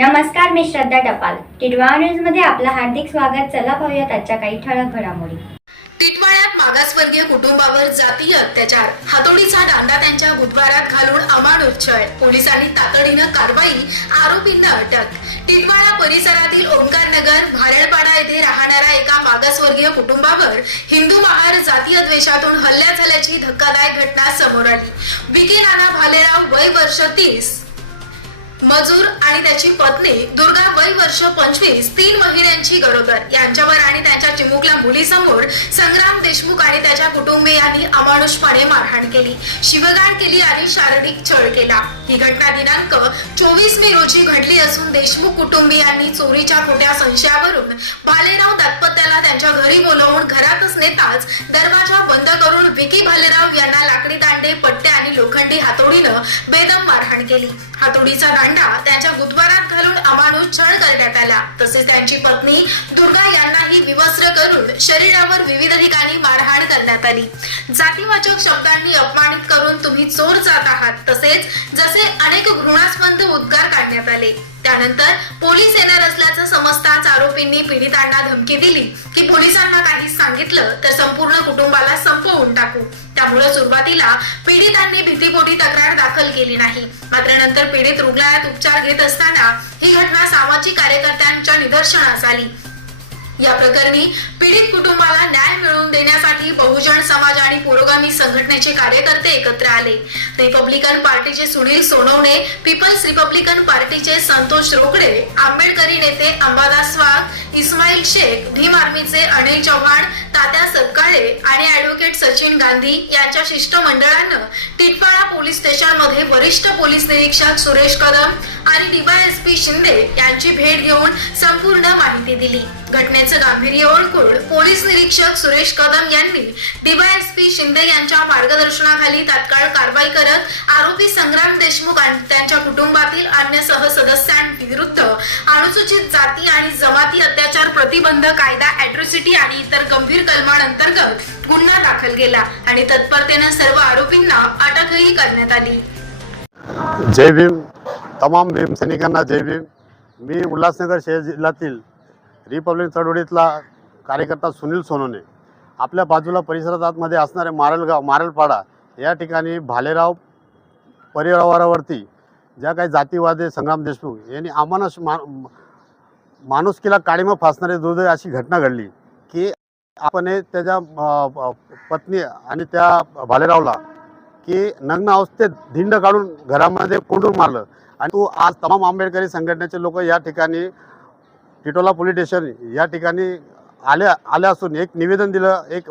नमस्कार मी श्रद्धा टपाल. टिटवाळा न्यूजमध्ये आपलं हार्दिक स्वागत. चला पाहूयात आजच्या काही ठळक घडामोडी. टिटवाळ्यात मागासवर्गीय कुटुंबावर जातीय अत्याचार. हातोडीचा दांडा त्यांच्या बुधवारात घालून अमानुष छळ. पोलिसांनी तातडीनं कारवाई आरोपींना अटक. टिटवाळा परिसरातील ओंकारनगर भारळपाडा येथे राहणाऱ्या एका मागासवर्गीय कुटुंबावर हिंदू महार जातीय द्वेषातून हल्ला झाल्याची धक्कादायक घटना समोर आली. विके नाना भालेराव वय वर्ष तीस. मजूर आणि त्याची पत्नी दुर्गा वय वर्ष पंचवीस तीन महिन्यांची गरोदर. यांच्यावर आणि त्यांच्या चिमुकल्या मुलीसमोर संग्राम देशमुख आणि त्याच्या कुटुंबियांनी अमानुषपणे मारहाण केली. शिवगाळ केली आणि शारीरिक छळ केला. ही घटना दिनांक चोवीस मे रोजी घडली असून देशमुख कुटुंबियांनी चोरीच्या खोट्या संशयावरून भालेराव दाम्पत्याला त्यांच्या घरी बोलवून घरातच नेताच दरवाजा बंद करून विकी भालेराव यांना लाकडी दांडे पट्टे आणि लोखंडी हातोडीनं बेदम मारहाण केली. हातोडीचा दांडा त्यांच्या गुदवारात घालून अमानुष छळ करण्यात आला. तसेच त्यांची पत्नी दुर्गा यांनाही विवस्त्र करून शरीरावर विविध ठिकाणी मारहाण करण्यात आली. जातीवाचक शब्दांनी अपमानित करून तुम्ही चोर जात आहात. तसेच जसे अनेक घृणास्पद उद्गार काढण्यात आले. त्यानंतर पोलीस येणार असल्याचं समज आरोपींनी पीडितांना धमकी दिली. की पोलिसांना काही सांगितलं तर संपूर्ण कुटुंबाला संपवून टाकू. त्यामुळे सुरुवातीला पीडितांनी भीतीपोटी तक्रार दाखल केली नाही. मात्र नंतर पीडित रुग्णालयात उपचार घेत असताना ही घटना सामाजिक कार्यकर्त्यांच्या निदर्शनास आली. या प्रकरणी पीडित कुटुंबाला न्याय मिळवून देण्यासाठी बहुजन समाज आणि पुरोगामी संघटनेचे कार्यकर्ते एकत्र आले. रिपब्लिकन पार्टीचे सुनील सोनवणे पीपल्स रिपब्लिकन पार्टीचे संतोष रोकडे आंबेडकरी नेते अंबादास वाघ इस्माईल शेख भीम आर्मीचे अनिल चव्हाण तात्या सत्काळे आणि ऍडव्होकेट सचिन गांधी यांच्या शिष्टमंडळानं टिटवाळा पोलीस स्टेशनमध्ये वरिष्ठ पोलीस निरीक्षक सुरेश कदम आणि डीवायएसपी शिंदे यांची भेट घेऊन संपूर्ण माहिती दिली. घटनेचं गांभीर्य ओळखून पोलीस निरीक्षक सुरेश कदम यांनी डीवायएसपी शिंदे यांच्या मार्गदर्शनाखाली तात्काळ कारवाई करत आरोपी संग्राम देशमुख आणि त्यांच्या कुटुंबातील अन्य सहसदस्यांविरुद्ध अनुसूचित जाती आणि जमाती अत्याचार प्रतिबंध कायदा अॅट्रॉसिटी आणि इतर गंभीर कलमांअंतर्गत गुन्हा दाखल केला आणि तत्परतेनं सर्व आरोपींना अटकही करण्यात आली. जय भीम. तमाम भीमसैनिकांना जय भीम. मी उल्हासनगर शहर जिल्ह्यातील रिपब्लिक चळवळीतला कार्यकर्ता सुनील सोनोने आपल्या बाजूला परिसरात आतमध्ये असणारे मारलगाव मारलपाडा या ठिकाणी भालेराव परिवारावरती ज्या काही जातीवादी संग्राम देशमुख यांनी अमानुष मा माणुसकीला काळीमा फासणारी दुर्दैव अशी घटना घडली की आपण हे त्याच्या पत्नी आणि त्या भालेरावला की नग्न अवस्थेत धिंड काढून घरामध्ये कोंडून मारलं. आणि तो आज तमाम आंबेडकरी संघटनेचे लोक या ठिकाणी टिटोला पोलीस स्टेशन या ठिकाणी आल्या आल्या असून एक निवेदन दिलं एक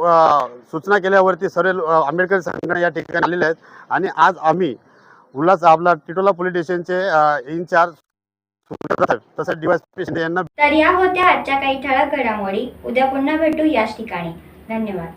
सूचना केल्यावरती सर्व आंबेडकरी संघटना या ठिकाणी आलेल्या आहेत. आणि आज आम्ही उल्हास आपला टिटोला पोलीस स्टेशनचे अ, इन्चार्ज तसंच डीवाय शिंदे यांना तर या होत्या आजच्या काही ठळक घडामोडी. उद्या पुन्हा भेटू याच ठिकाणी. धन्यवाद.